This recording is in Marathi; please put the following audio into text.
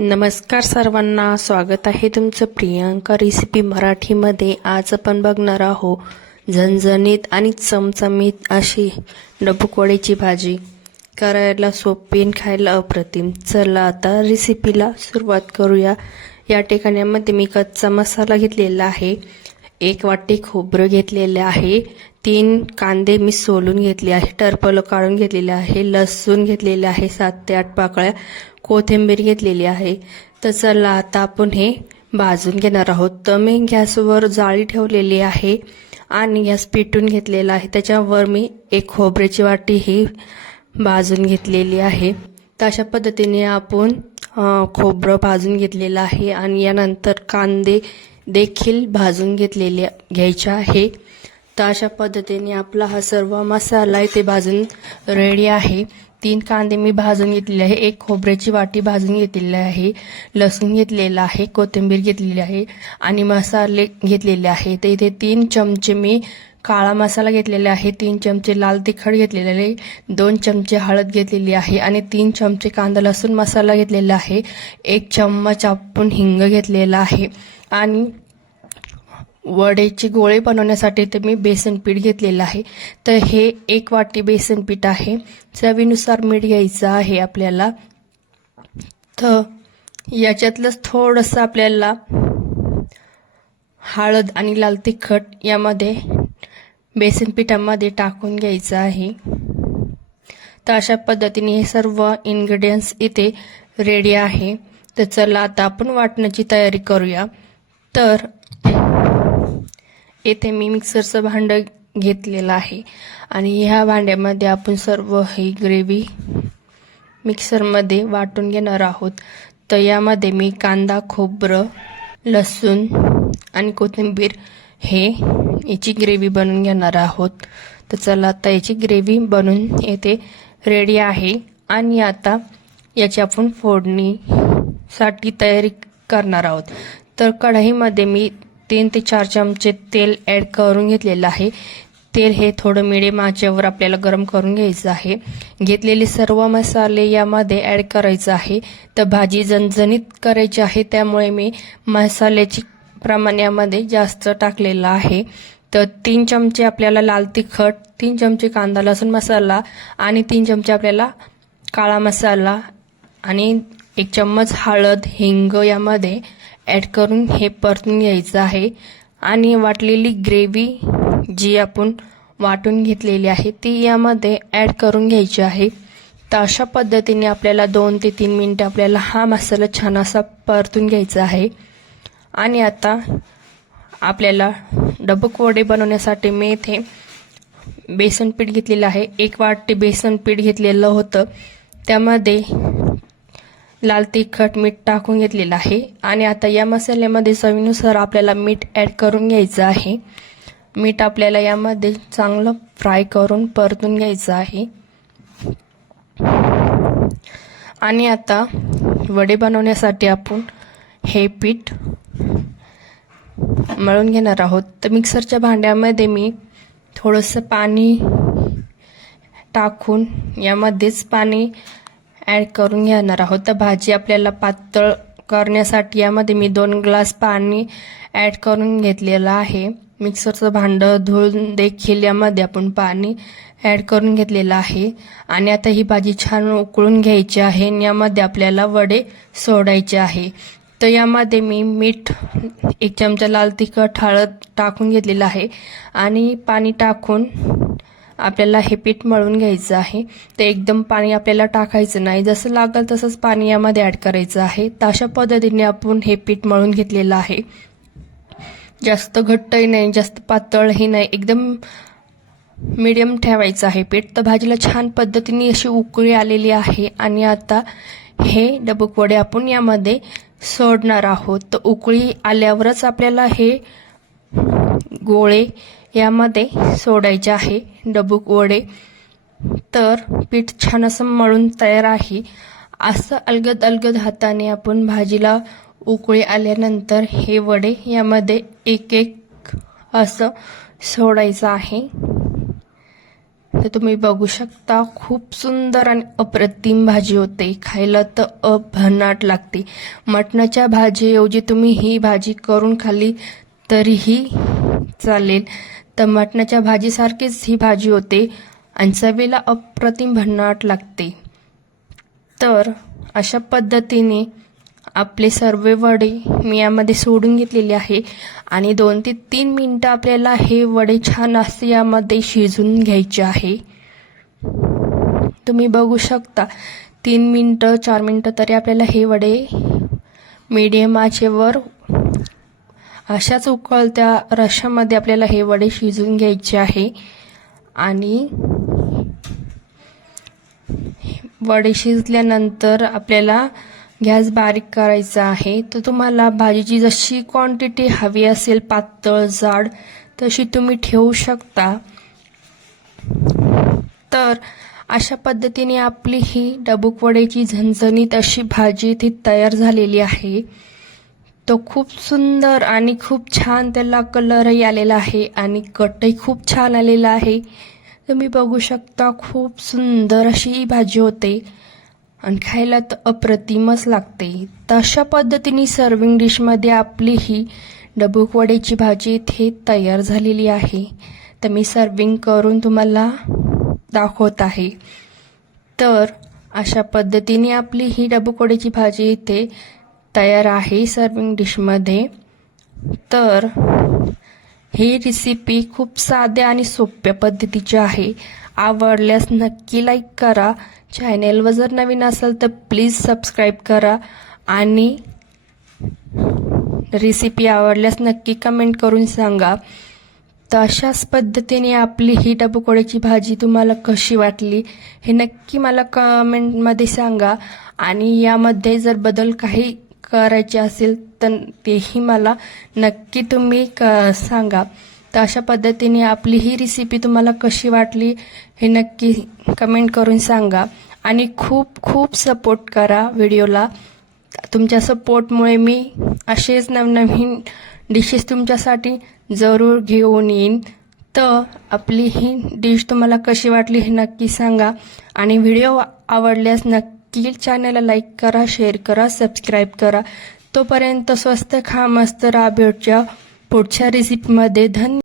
नमस्कार सर्वांना स्वागत आहे तुमचं प्रियांका रेसिपी मराठीमध्ये. आज आपण बघणार आहोत झणझणीत आणि चमचमीत अशी डबुकवड्याची भाजी. करायला सोपी आणि खायला अप्रतिम. चला आता रेसिपीला सुरुवात करूया. या ठिकाणामध्ये मी कच्चा मसाला घेतलेला आहे. एक वाटी खोबरं घेतलेले आहे. तीन कांदे मी सोलून घेतले आहे टरपलं काढून घेतलेले आहे लसूण घेतलेले आहे सात ते आठ पाकळ्या कोथिंबीर घेतलेली आहे. तर चला आता आपण हे भाजून घेणार आहोत. तर मी गॅसवर जाळी ठेवलेली आहे आणि गॅस पेटून घेतलेला आहे. त्याच्यावर मी एक खोबऱ्याची वाटी ही भाजून घेतलेली आहे. तर अशा पद्धतीने आपण खोबरं भाजून घेतलेलं आहे आणि यानंतर कांदे देखील भाजून घेतलेले घ्यायचे आहे. तर अशा पद्धतीने आपला हा सर्व मसाला आहे ते भाजून रेडी आहे. तीन कांदे मी भाजून घेतलेले आहे. एक खोबऱ्याची वाटी भाजून घेतलेली आहे. लसूण घेतलेला आहे. कोथिंबीर घेतलेली आहे. आणि मसाले घेतलेले आहे. तर इथे तीन चमचे मी काळा मसाला घेतलेला आहे. तीन चमचे लाल तिखट घेतलेले आहे. दोन चमचे हळद घेतलेली आहे. आणि तीन चमचे कांदा लसूण मसाला घेतलेला आहे. एक चम्मच आपण हिंग घेतलेला आहे. आणि वडेची गोळे बनवण्यासाठी तर मी बेसन पीठ घेतलेलं आहे. तर हे एक वाटी बेसन पीठ आहे. चवीनुसार मीठ घ्यायचं आहे आपल्याला. तर याच्यातलंच थोडंसं आपल्याला हळद आणि लाल तिखट यामध्ये बेसन पिठामध्ये टाकून घ्यायचं आहे. तर अशा पद्धतीने हे सर्व इन्ग्रेडियंट्स इथे रेडी आहे. तर चला आता आपण वाटण्याची तयारी करूया. तर येथे मी मिक्सरचं भांडं घेतलेलं आहे. आणि ह्या भांड्यामध्ये आपण सर्व ही ग्रेव्ही मिक्सरमध्ये वाटून घेणार आहोत. तर यामध्ये मी कांदा खोबरं लसूण आणि कोथिंबीर हे याची ग्रेव्ही बनवून घेणार आहोत. तर चला आता याची ग्रेव्ही बनवून येथे रेडी आहे. आणि आता याची आपण फोडणीसाठी तयारी करणार आहोत. तर कढईमध्ये मी तीन ते चार चमचे तेल ॲड करून घेतलेलं आहे. तेल हे थोडं मिडियम आचेवर आपल्याला गरम करून घ्यायचं आहे. घेतलेले सर्व मसाले यामध्ये ॲड करायचं आहे. तर भाजी झणझणीत करायची आहे त्यामुळे मी मसाल्याची प्रमाण यामध्ये जास्त टाकलेलं आहे. तर तीन चमचे आपल्याला लाल तिखट तीन चमचे कांदा लसूण मसाला आणि तीन चमचे आपल्याला काळा मसाला आणि एक चम्मच हळद हिंग यामध्ये ॲड करून हे परतून घ्यायचं आहे. आणि वाटलेली ग्रेव्ही जी आपण वाटून घेतलेली आहे ती यामध्ये ॲड करून घ्यायची आहे. तर अशा पद्धतीने आपल्याला दोन ते तीन मिनटं आपल्याला हा मसाला छान असा परतून घ्यायचा आहे. आणि आता आपल्याला डबक वडे बनवण्यासाठी मी इथे बेसन पीठ घेतलेलं आहे. एक वाटी बेसन पीठ घेतलेलं होतं. त्यामध्ये लाल तिखट मीठ टाकून घेतलेलं आहे. आणि आता या मसाल्यामध्ये चवीनुसार आपल्याला मीठ ॲड करून घ्यायचं आहे. मीठ आपल्याला यामध्ये चांगलं फ्राय करून परतून घ्यायचं आहे. आणि आता वडे बनवण्यासाठी आपण हे पीठ मळून घेणार आहोत. तर मिक्सरच्या भांड्यामध्ये मी थोडंसं पाणी टाकून यामध्येच पाणी ॲड करून घेणार आहोत. तर भाजी आपल्याला पातळ करण्यासाठी यामध्ये मी दोन ग्लास पाणी ॲड करून घेतलेलं आहे. मिक्सरचं भांडं धुवून देखील यामध्ये आपण पाणी ॲड करून घेतलेलं आहे. आणि आता ही भाजी छान उकळून घ्यायची आहे आणि यामध्ये आपल्याला वडे सोडायचे आहे. तर यामध्ये मी मीठ एक चमचा लाल तिखट हळद टाकून घेतलेलं आहे. आणि पाणी टाकून आपल्याला हे पीठ मळून घ्यायचं आहे. ते एकदम पाणी आपल्याला टाकायचं नाही. जसं लागेल तसंच पाणी यामध्ये ॲड करायचं आहे. तर अशा पद्धतीने आपण हे पीठ मळून घेतलेलं आहे. जास्त घट्टही नाही जास्त पातळही नाही. एकदम मीडियम ठेवायचं आहे पीठ. तर भाजीला छान पद्धतीने अशी उकळी आलेली आहे. आणि आता हे डबकवडे आपण यामध्ये सोडणार आहोत. तर उकळी आल्यावरच आपल्याला हे गोळे यामध्ये सोडायचे आहे डबूक वडे. तर पीठ छान असं मळून तयार आहे. असं अलगद अलगद हाताने आपण भाजीला उकळी आल्यानंतर हे वडे यामध्ये एक एक असं सोडायचं आहे. तर तुम्ही बघू शकता खूप सुंदर आणि अप्रतिम भाजी होते. खायला तर अभनाट लागते. मटणाच्या भाजीऐवजी तुम्ही ही भाजी करून खाल्ली तरीही चालेल. तर मटणाच्या भाजीसारखीच ही भाजी होते आणि चवीला अप्रतिम भन्नाट लागते. तर अशा पद्धतीने आपले सर्व वडे मी यामध्ये सोडून घेतलेले आहे आणि दोन ते तीन मिनटं आपल्याला हे वडे छान असे यामध्ये शिजून घ्यायचे आहे. तुम्ही बघू शकता तीन मिनटं चार मिनटं तरी आपल्याला हे वडे मीडियम आचेवर अशाच उकळत्या रशामध्ये आपल्याला हे वडे शिजून घ्यायचे आहे. आणि वडे शिजल्यानंतर आपल्याला गॅस बारीक करायचा आहे. तर तुम्हाला भाजीची जशी क्वांटिटी हवी असेल पातळ जाड तशी तुम्ही ठेवू शकता. तर अशा पद्धतीने आपली ही डबूक वड्याची झणझणीत अशी भाजी ती तयार झालेली आहे. तो खूप सुंदर आणि खूप छान त्याला कलरही आलेला आहे आणि कटही खूप छान आलेला आहे. तुम्ही बघू शकता खूप सुंदर अशी ही भाजी होते. आणि खायला तर अप्रतिमच लागते. तर अशा पद्धतीने सर्विंग डिशमध्ये आपली ही डबूक वड्याची भाजी इथे तयार झालेली आहे. तर मी सर्विंग करून तुम्हाला दाखवत आहे. तर अशा पद्धतीने आपली ही डबूक वड्याची भाजी इथे तयार आहे सर्विंग डिशमध्ये तर ही रेसिपी खूप साध्या आणि सोप्या पद्धतीची आहे. आवडल्यास नक्की लाईक करा. चॅनेलवर जर नवीन असाल तर प्लीज सबस्क्राईब करा. आणि रेसिपी आवडल्यास नक्की कमेंट करून सांगा. तर अशाच पद्धतीने आपली ही डबुकोड्याची भाजी तुम्हाला कशी वाटली हे नक्की मला कमेंटमध्ये सांगा. आणि यामध्ये जर बदल काही करायचे असेल तर तेही मला नक्की तुम्ही क सांगा. तर अशा पद्धतीने आपली ही रेसिपी तुम्हाला कशी वाटली हे नक्की कमेंट करून सांगा. आणि खूप खूप सपोर्ट करा व्हिडिओला. तुमच्या सपोर्टमुळे मी असेच नवनवीन डिशेस तुमच्यासाठी जरूर घेऊन येईन. तर आपली ही डिश तुम्हाला कशी वाटली हे नक्की सांगा. आणि व्हिडिओ आवडल्यास नक्की चॅनलला लाईक करा शेअर करा सबस्क्राईब करा. तोपर्यंत स्वस्त खा मस्त राहा भेटच्या पुढच्या रेसिपीमध्ये धन्य